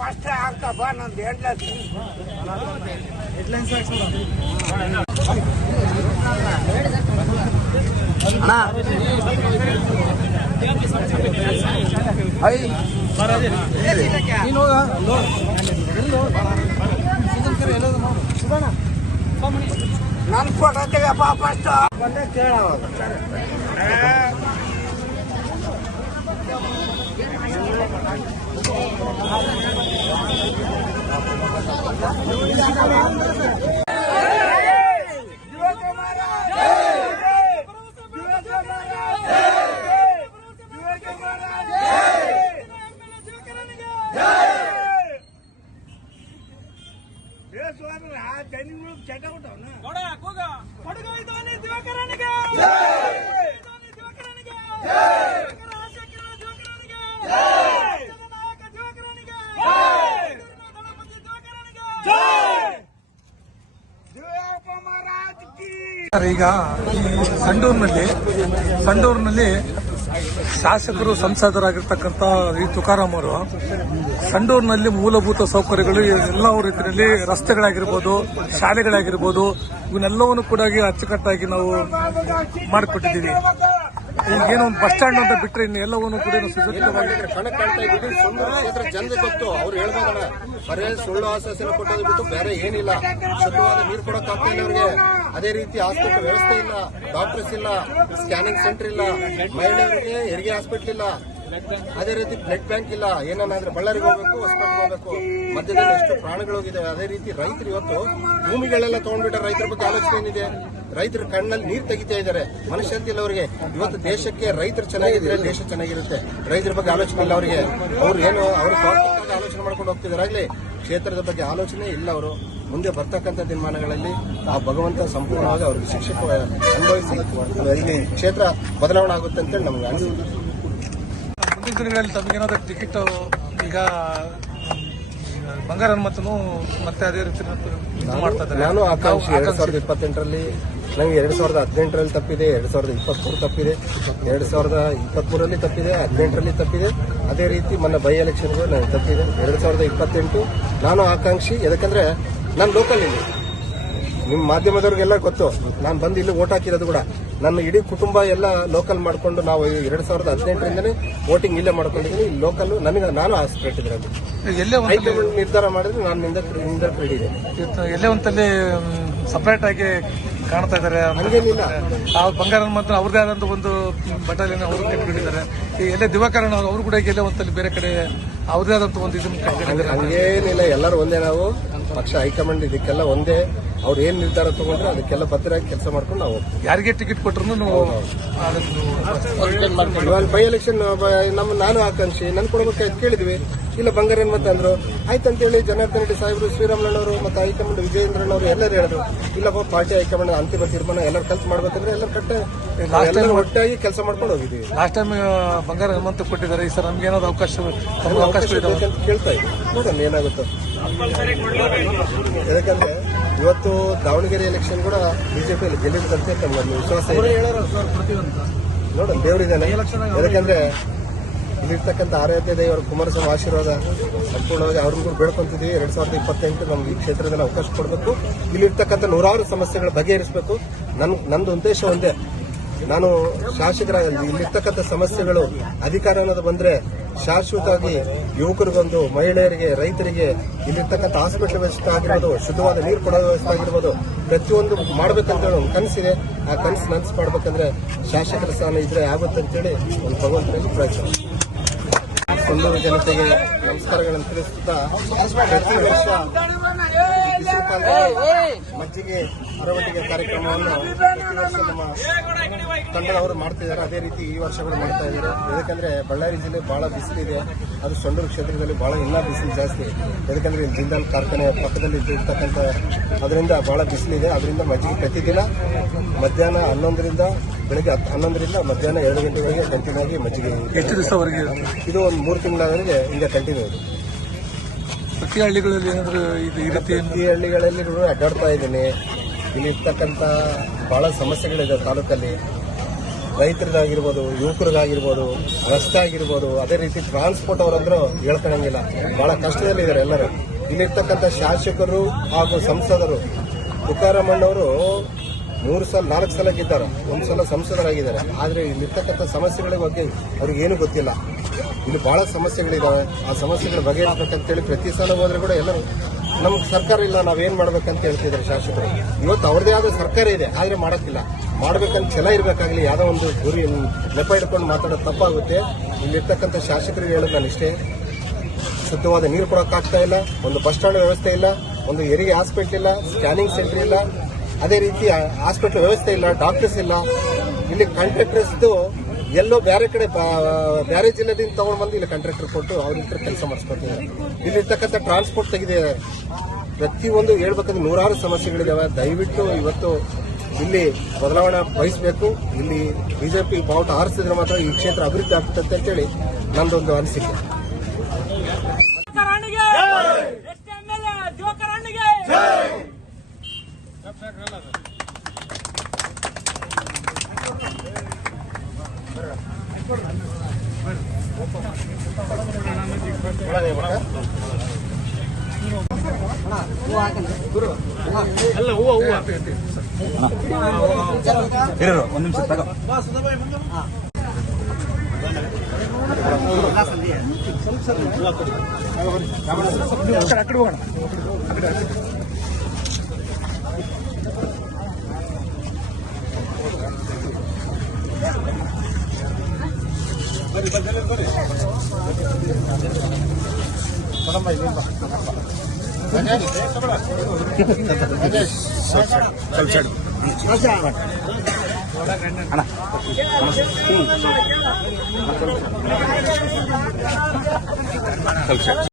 First ಹಾಕಪ್ಪ ನಂದು headlines ನನ್ನ photo ತೆಗಪ್ಪ first ಬಂದೆ ಕೇಳವಾಗ ಈಗ ಸಂಡೂರಿನಲ್ಲಿ ಶಾಸಕರು ಸಂಸದರಾಗಿರ್ತಕ್ಕಂಥ ಈ ತುಕಾರಾಮ್ ಅವರು ಸಂಡೂರಿನಲ್ಲಿ ಮೂಲಭೂತ ಸೌಕರ್ಯಗಳು ಎಲ್ಲ ರೀತಿಯಲ್ಲಿ ರಸ್ತೆಗಳಾಗಿರ್ಬೋದು, ಶಾಲೆಗಳಾಗಿರ್ಬೋದು, ಇವನ್ನೆಲ್ಲವನ್ನು ಕೂಡ ಅಚ್ಚುಕಟ್ಟಾಗಿ ನಾವು ಮಾಡಿಕೊಟ್ಟಿದ್ದೀವಿ. ಈಗೇನೋ ಒಂದು ಬಸ್ ಸ್ಟ್ಯಾಂಡ್ ಅಂತ ಬಿಟ್ಟರೆ ಇನ್ನು ಎಲ್ಲವನ್ನೂ ಕೂಡ ಸುಸಜ್ಜಿತವಾಗಿ ಕಣಕ್ ಕಾಣ್ತಾ ಇದ್ದೀವಿ. ಕ್ಷೇತ್ರ ಜನತೆ ಗೊತ್ತು, ಅವ್ರು ಹೇಳ್ಬೋದಣ್ಣ. ಬರೇ ಸುಳ್ಳು ಆಶ್ವಾಸನೆ ಕೊಟ್ಟೋದು ಬಿಟ್ಟು ಬೇರೆ ಏನಿಲ್ಲ. ಶುದ್ಧವಾದ ನೀರು ಕೊಡೋಕ್ಕಾಗ್ತಾ ಇಲ್ಲ ಅವ್ರಿಗೆ. ಅದೇ ರೀತಿ ಆಸ್ಪತ್ರೆ ವ್ಯವಸ್ಥೆ ಇಲ್ಲ, ಡಾಕ್ಟರ್ಸ್ ಇಲ್ಲ, ಸ್ಕ್ಯಾನಿಂಗ್ ಸೆಂಟರ್ ಇಲ್ಲ, ಮಹಿಳೆಯರಿಗೆ ಹೆರಿಗೆ ಹಾಸ್ಪಿಟಲ್ ಇಲ್ಲ, ಅದೇ ರೀತಿ ಬ್ಲಡ್ ಬ್ಯಾಂಕ್ ಇಲ್ಲ. ಏನನ್ನಾದ್ರೆ ಬಳ್ಳಾರಿಗೆ ಹೋಗ್ಬೇಕು, ಹೊಸಪೇಟೆಗೆ ಹೋಗ್ಬೇಕು, ಮಧ್ಯದಲ್ಲಿ ಎಷ್ಟು ಪ್ರಾಣಗಳೋಗಿದ್ದಾವೆ. ಅದೇ ರೀತಿ ರೈತರು ಇವತ್ತು ಭೂಮಿಗಳೆಲ್ಲ ತಗೊಂಡ್ಬಿಟ್ರೆ ರೈತರ ಬಗ್ಗೆ ಆಲೋಚನೆ ಏನಿದೆ? ರೈತರ ಕಣ್ಣಲ್ಲಿ ನೀರು ತೆಗಿತಾ ಇದ್ದಾರೆ. ಮನುಷ್ಯಂತಿಲ್ಲ ಅವರಿಗೆ. ಇವತ್ತು ದೇಶಕ್ಕೆ ರೈತರು ಚೆನ್ನಾಗಿದ್ರೆ ದೇಶ ಚೆನ್ನಾಗಿರುತ್ತೆ. ರೈತರ ಬಗ್ಗೆ ಆಲೋಚನೆ ಇಲ್ಲ ಅವರಿಗೆ. ಅವ್ರು ಏನು ಅವ್ರ ಸ್ವಾರ್ಥಕ್ಕಾಗಿ ಆಲೋಚನೆ ಮಾಡ್ಕೊಂಡು ಹೋಗ್ತಿದ್ದಾರೆ. ಆಗ್ಲಿ ಕ್ಷೇತ್ರದ ಬಗ್ಗೆ ಆಲೋಚನೆ ಇಲ್ಲ. ಅವರು ಮುಂದೆ ಬರ್ತಕ್ಕಂಥ ದಿನಮಾನಗಳಲ್ಲಿ ಆ ಭಗವಂತ ಸಂಪೂರ್ಣವಾಗಿ ಅವ್ರಿಗೆ ಶಿಕ್ಷೆ ಅನುಭವಿಸಿ ಇಲ್ಲಿ ಕ್ಷೇತ್ರ ಬದಲಾವಣೆ ಆಗುತ್ತೆ ಅಂತೇಳಿ ನಮ್ಗೆ ಅನಿಸುತ್ತೆ. ಮುಂದಿನ ದಿನಗಳಲ್ಲಿ ತಮಗೇನಾದ್ರೂ ಟಿಕೆಟ್ ಈಗ ಬಂಗಾರ ಹನುಮಂತನು ಮತ್ತೆ ಅದೇ ರೀತಿ ಮಾಡ್ತಾ ಇದ್ದಾರೆ. ನಾನು ಆಕಾಂಕ್ಷಿ 2028ರಲ್ಲಿ ನಂಗೆ 2018ರಲ್ಲಿ ತಪ್ಪಿದೆ, 2023 ತಪ್ಪಿದೆ, 2023ರಲ್ಲಿ ತಪ್ಪಿದೆ, 18ರಲ್ಲಿ ತಪ್ಪಿದೆ. ಅದೇ ರೀತಿ ಮೊನ್ನೆ ಬೈ ಎಲೆಕ್ಷನ್ಗೂ ನನಗೆ ತಪ್ಪಿದೆ. 2028 ನಾನು ಆಕಾಂಕ್ಷಿ. ಯಾಕಂದ್ರೆ ನಾನು ಲೋಕಲ್ ಇಲ್ಲಿ, ನಿಮ್ಮ ಮಾಧ್ಯಮದವ್ರಿಗೆಲ್ಲ ಗೊತ್ತು. ನಾನು ಬಂದು ಇಲ್ಲಿ ವೋಟ್ ಹಾಕಿರೋದು ಕೂಡ ನನ್ನ ಇಡೀ ಕುಟುಂಬ ಎಲ್ಲ ಲೋಕಲ್ ಮಾಡ್ಕೊಂಡು ನಾವು 2018ರಿಂದನೇ ವೋಟಿಂಗ್ ಇಲ್ಲೇ ಮಾಡ್ಕೊಂಡಿದ್ದೀನಿ. ಲೋಕಲ್ ನಾನು ಆಸ್ಪೆಕ್ಟ್ ಇದ್ರಲ್ಲಿ ಹೈಕಮಾಂಡ್ ನಿರ್ಧಾರ ಮಾಡಿದ್ರೆ ನಾನು ನಿಂದ ರೆಡಿ ಇದೆ. ಎಲ್ಲೇ ಒಂದಲ್ಲಿ ಸಪರೇಟ್ ಆಗಿ ಕಾಣ್ತಾ ಇದ್ದಾರೆ. ಹಂಗೇನಿಲ್ಲ. ಬಂಗಾರ ಹನುಮಂತ ಅವ್ರದೇ ಆದಂತ ಒಂದು ಬಟಾಲಿಯನ್ ಅವರು ಕಟ್ಟಿದ್ದಾರೆ. ಎಲ್ಲೇ ದಿವಾಕರಣ ಅವರು ಕೂಡ ಎಲ್ಲೇ ಒಂದಲ್ಲಿ ಬೇರೆ ಕಡೆ ಅವ್ರದೇ ಆದಂತ ಒಂದು ಇದನ್ನು ಕಟ್ಟಿದ್ದಾರೆ. ಹಂಗೇನಿಲ್ಲ, ಎಲ್ಲರೂ ಒಂದೇ. ನಾವು ಪಕ್ಷ ಹೈಕಮಾಂಡ್ ಇದಕ್ಕೆಲ್ಲ ಒಂದೇ. ಅವ್ರು ಏನ್ ನಿರ್ಧಾರ ತಗೊಂಡ್ರೆ ಅದಕ್ಕೆಲ್ಲ ಬದ್ಧರಾಗಿ ಕೆಲಸ ಮಾಡ್ಕೊಂಡು ನಾವು ಯಾರಿಗೆ ಟಿಕೆಟ್ ಕೊಟ್ಟರು ಬೈ ಎಲೆಕ್ಷನ್ ನಾನು ಆಕಾಂಕ್ಷಿ ನನ್ ಕೊಡ್ಬೇಕಾಯ್ತು ಕೇಳಿದ್ವಿ. ಇಲ್ಲ ಬಂಗಾರ ಹನುಮಂತ ಅಂದ್ರು. ಆಯ್ತಂತೇಳಿ ಜನಾರ್ದನ್ ರೆಡ್ಡಿ ಸಾಹೇಬರು, ಶ್ರೀರಾಮುಲಣ್ಣವರು ಮತ್ತೆ ಹೈಕಮಾಂಡ್ ವಿಜಯೇಂದ್ರನವರು ಎಲ್ಲರೂ ಹೇಳಿದ್ರು. ಇಲ್ಲಪ್ಪ ಪಾರ್ಟಿ ಹೈಕಮಾಂಡ್ ಅಂತಿಮ ತೀರ್ಮಾನ ಎಲ್ಲರೂ ಕಲ್ತು ಮಾಡ್ಬೇಕಂದ್ರೆ ಎಲ್ಲರೂ ಒಟ್ಟಾಗಿ ಕೆಲಸ ಮಾಡ್ಕೊಂಡು ಹೋಗಿದ್ದೀವಿ. ಲಾಸ್ಟ್ ಟೈಮ್ ಬಂಗಾರ ಹನುಮಂತ ಕೊಟ್ಟಿದ್ದಾರೆ. ಈ ಸರ್ ನಮ್ಗೆ ಏನಾದ್ರು ಅವಕಾಶ ಅಂತ ಕೇಳ್ತಾ ಇದ್ವಿ. ನೋಡೋಣ ಏನಾಗುತ್ತೋ. ಯಾಕಂದ್ರೆ ಇವತ್ತು ದಾವಣಗೆರೆ ಎಲೆಕ್ಷನ್ ಕೂಡ ಬಿಜೆಪಿಯಲ್ಲಿ ಗೆಲ್ಲಿದಂತೆ ನಮ್ಗೆ ವಿಶ್ವಾಸ ಇದೆ. ನೋಡೋಣ, ದೇವರಿದ್ದಾನೆ. ಯಾಕಂದ್ರೆ ಇಲ್ಲಿರ್ತಕ್ಕಂಥ ಆರಾಧ್ಯ ದೇವರು ಕುಮಾರಸ್ವಾಮಿ ಆಶೀರ್ವಾದ ಸಂಪೂರ್ಣವಾಗಿ ಅವ್ರಿಗೂ ಬೇಡ್ಕೊಂತಿದ್ದೀವಿ. 2028 ನಮ್ಗೆ ಈ ಕ್ಷೇತ್ರದಲ್ಲಿ ಅವಕಾಶ ಕೊಡಬೇಕು. ಇಲ್ಲಿರ್ತಕ್ಕಂಥ ನೂರಾರು ಸಮಸ್ಯೆಗಳ ಬಗೆಹರಿಸಬೇಕು. ನಂದು ಉದ್ದೇಶ ಒಂದೇ. ನಾನು ಶಾಸಕರಾಗಿ ಇಲ್ಲಿರ್ತಕ್ಕಂಥ ಸಮಸ್ಯೆಗಳು ಅಧಿಕಾರ ಅನ್ನೋದು ಬಂದ್ರೆ ಶಾಶ್ವತವಾಗಿ ಯುವಕರಿಗೊಂದು, ಮಹಿಳೆಯರಿಗೆ, ರೈತರಿಗೆ ಇಲ್ಲಿರ್ತಕ್ಕಂಥ ಹಾಸ್ಪಿಟಲ್ ವ್ಯವಸ್ಥೆ ಆಗಿರ್ಬೋದು, ಶುದ್ಧವಾದ ನೀರು ಕೊಡೋ ವ್ಯವಸ್ಥೆ ಆಗಿರ್ಬೋದು, ಪ್ರತಿಯೊಂದು ಮಾಡ್ಬೇಕಂತ ಒಂದು ಕನಸಿದೆ. ಆ ಕನಸು ನನಸು ಮಾಡ್ಬೇಕಂದ್ರೆ ಶಾಸಕರ ಸ್ಥಾನ ಇದ್ರೆ ಆಗುತ್ತೆ ಅಂತೇಳಿ ಒಂದು ಭಗವಂತನಲ್ಲಿ ಪ್ರಯತ್ನ. ಸಂಡೂರು ಜನತೆಗೆ ನಮಸ್ಕಾರಗಳನ್ನು ತಿಳಿಸುತ್ತಾ, ಪ್ರತಿ ವರ್ಷ ಬಿಸಿಲು ಕಾಲದಲ್ಲಿ ಮಜ್ಜಿಗೆ ಮೆರವಣಿಗೆ ಕಾರ್ಯಕ್ರಮವನ್ನು ಪ್ರತಿ ವರ್ಷ ನಮ್ಮ ತಂಡದವರು ಮಾಡ್ತಿದ್ದಾರೆ. ಅದೇ ರೀತಿ ಈ ವರ್ಷಗಳು ಮಾಡ್ತಾ ಇದ್ದಾರೆ. ಯಾಕಂದ್ರೆ ಬಳ್ಳಾರಿ ಜಿಲ್ಲೆ ಬಹಳ ಬಿಸಿಲಿದೆ. ಅದು ಸಂಡೂರು ಕ್ಷೇತ್ರದಲ್ಲಿ ಬಹಳ ಇನ್ನೂ ಬಿಸಿಲು ಜಾಸ್ತಿ. ಯಾಕಂದ್ರೆ ಜಿಂದಾಲ್ ಕಾರ್ಖಾನೆ ಪಕ್ಕದಲ್ಲಿ ಇರ್ತಕ್ಕಂಥ ಅದರಿಂದ ಬಹಳ ಬಿಸಿಲಿದೆ. ಅದರಿಂದ ಮಜ್ಜಿಗೆ ಪ್ರತಿದಿನ ಮಧ್ಯಾಹ್ನ 11ರಿಂದ ಬೆಳಗ್ಗೆ 11ರಿಂದ ಮಧ್ಯಾಹ್ನ 2 ಗಂಟೆವರೆಗೆ ಕಂಟಿನ್ಯೂ ಆಗಿ ಮಜ್ಜಿಗೆ. ಎಷ್ಟು ದಿವಸವರೆಗೆ? ಇದು ಒಂದು 3 ತಿಂಗಳವರೆಗೆ ಹಿಂಗೆ ಕಂಟಿನ್ಯೂ ಇದೆ. ಪ್ರತಿ ಹಳ್ಳಿಗಳಲ್ಲಿ ಏನಾದರೂ ಪ್ರತಿ ಹಳ್ಳಿಗಳಲ್ಲಿ ಅಡ್ಡಾಡ್ತಾ ಇದ್ದೀನಿ. ಇಲ್ಲಿ ಇರ್ತಕ್ಕಂಥ ಬಹಳ ಸಮಸ್ಯೆಗಳಿದೆ ತಾಲೂಕಲ್ಲಿ. ರೈತರಿಗಾಗಿರ್ಬೋದು, ಯುವಕರಿಗಾಗಿರ್ಬೋದು, ರಸ್ತೆ ಆಗಿರ್ಬೋದು, ಅದೇ ರೀತಿ ಟ್ರಾನ್ಸ್ಪೋರ್ಟ್ ಅವರಂದ್ರೂ ಹೇಳ್ಕೊಳಂಗಿಲ್ಲ. ಬಹಳ ಕಷ್ಟದಲ್ಲಿದ್ದಾರೆ ಎಲ್ಲರೂ. ಇಲ್ಲಿರ್ತಕ್ಕಂಥ ಶಾಸಕರು ಹಾಗೂ ಸಂಸದರು ತುಕಾರಾಮಣ್ಣವರು 4 ಸಲ ಗೆದ್ದಾರೆ, 1 ಸಲ ಸಂಸದರಾಗಿದ್ದಾರೆ. ಆದರೆ ಇಲ್ಲಿರ್ತಕ್ಕಂಥ ಸಮಸ್ಯೆಗಳ ಬಗ್ಗೆ ಅವ್ರಿಗೆ ಏನು ಗೊತ್ತಿಲ್ಲ. ಇಲ್ಲಿ ಬಹಳ ಸಮಸ್ಯೆಗಳಿದಾವೆ. ಆ ಸಮಸ್ಯೆಗಳ ಬಗೆಹರಿಸಬೇಕಂತೇಳಿ ಪ್ರತಿ ಸಲ ಹೋದ್ರೆ ಕೂಡ ಎಲ್ಲರೂ ನಮ್ಗೆ ಸರ್ಕಾರ ಇಲ್ಲ, ನಾವೇನ್ ಮಾಡ್ಬೇಕಂತ ಹೇಳ್ತಿದ್ದಾರೆ ಶಾಸಕರು. ಇವತ್ತು ಅವ್ರದೇ ಆದ ಸರ್ಕಾರ ಇದೆ, ಆದ್ರೆ ಮಾಡಕ್ಕಿಲ್ಲ. ಮಾಡ್ಬೇಕಂತ ಛಲ ಇರಬೇಕಾಗ್ಲಿ. ಯಾವ್ದೋ ಒಂದು ಗುರಿ ನೆಪ ಹಿಡ್ಕೊಂಡು ಮಾತಾಡೋದು ತಪ್ಪಾಗುತ್ತೆ. ಇಲ್ಲಿರ್ತಕ್ಕಂಥ ಶಾಸಕರಿಗೆ ಹೇಳೋದು ನಾನು ಇಷ್ಟೇ, ಶುದ್ಧವಾದ ನೀರು ಕೊಡೋಕ್ಕಾಗ್ತಾ ಇಲ್ಲ, ಒಂದು ಬಸ್ ಸ್ಟ್ಯಾಂಡ್ ವ್ಯವಸ್ಥೆ ಇಲ್ಲ, ಒಂದು ಹೆರಿಗೆ ಹಾಸ್ಪಿಟಲ್ ಇಲ್ಲ, ಸ್ಕ್ಯಾನಿಂಗ್ ಸೆಂಟರ್ ಇಲ್ಲ, ಅದೇ ರೀತಿ ಹಾಸ್ಪಿಟಲ್ ವ್ಯವಸ್ಥೆ ಇಲ್ಲ, ಡಾಕ್ಟರ್ಸ್ ಇಲ್ಲ. ಇಲ್ಲಿ ಕಾಂಟ್ರಾಕ್ಟರ್ಸ್ದು ಎಲ್ಲೋ ಬೇರೆ ಕಡೆ ಬೇರೆ ಜಿಲ್ಲೆದಿಂದ ತಗೊಂಡು ಬಂದು ಇಲ್ಲಿ ಕಾಂಟ್ರಾಕ್ಟರ್ ಕೊಟ್ಟು ಅವ್ರ ಕೆಲಸ ಮಾಡಿಸ್ಕೊಡ್ತಿದ್ದಾರೆ. ಇಲ್ಲಿರ್ತಕ್ಕಂಥ ಟ್ರಾನ್ಸ್ಪೋರ್ಟ್ ತೆಗೆದಿದ್ದಾರೆ. ಪ್ರತಿಯೊಂದು ಹೇಳ್ಬೇಕಂದ್ರೆ 100 ಸಮಸ್ಯೆಗಳಿದಾವೆ. ದಯವಿಟ್ಟು ಇವತ್ತು ಇಲ್ಲಿ ಬದಲಾವಣೆ ಬಯಸಬೇಕು. ಇಲ್ಲಿ ಬಿಜೆಪಿ ಬಾವುಟ ಹಾರಿಸಿದ್ರೆ ಮಾತ್ರ ಈ ಕ್ಷೇತ್ರ ಅಭಿವೃದ್ಧಿ ಆಗ್ತದೆ ಅಂತೇಳಿ ನಂದೊಂದು ಅನಿಸಿಕೆ. ಒಂದು ನಿಮಿಷ ತಗೋ. ಅಕಡೆ ಹೋಗೋಣ. ಸ್ವಲ್ಪ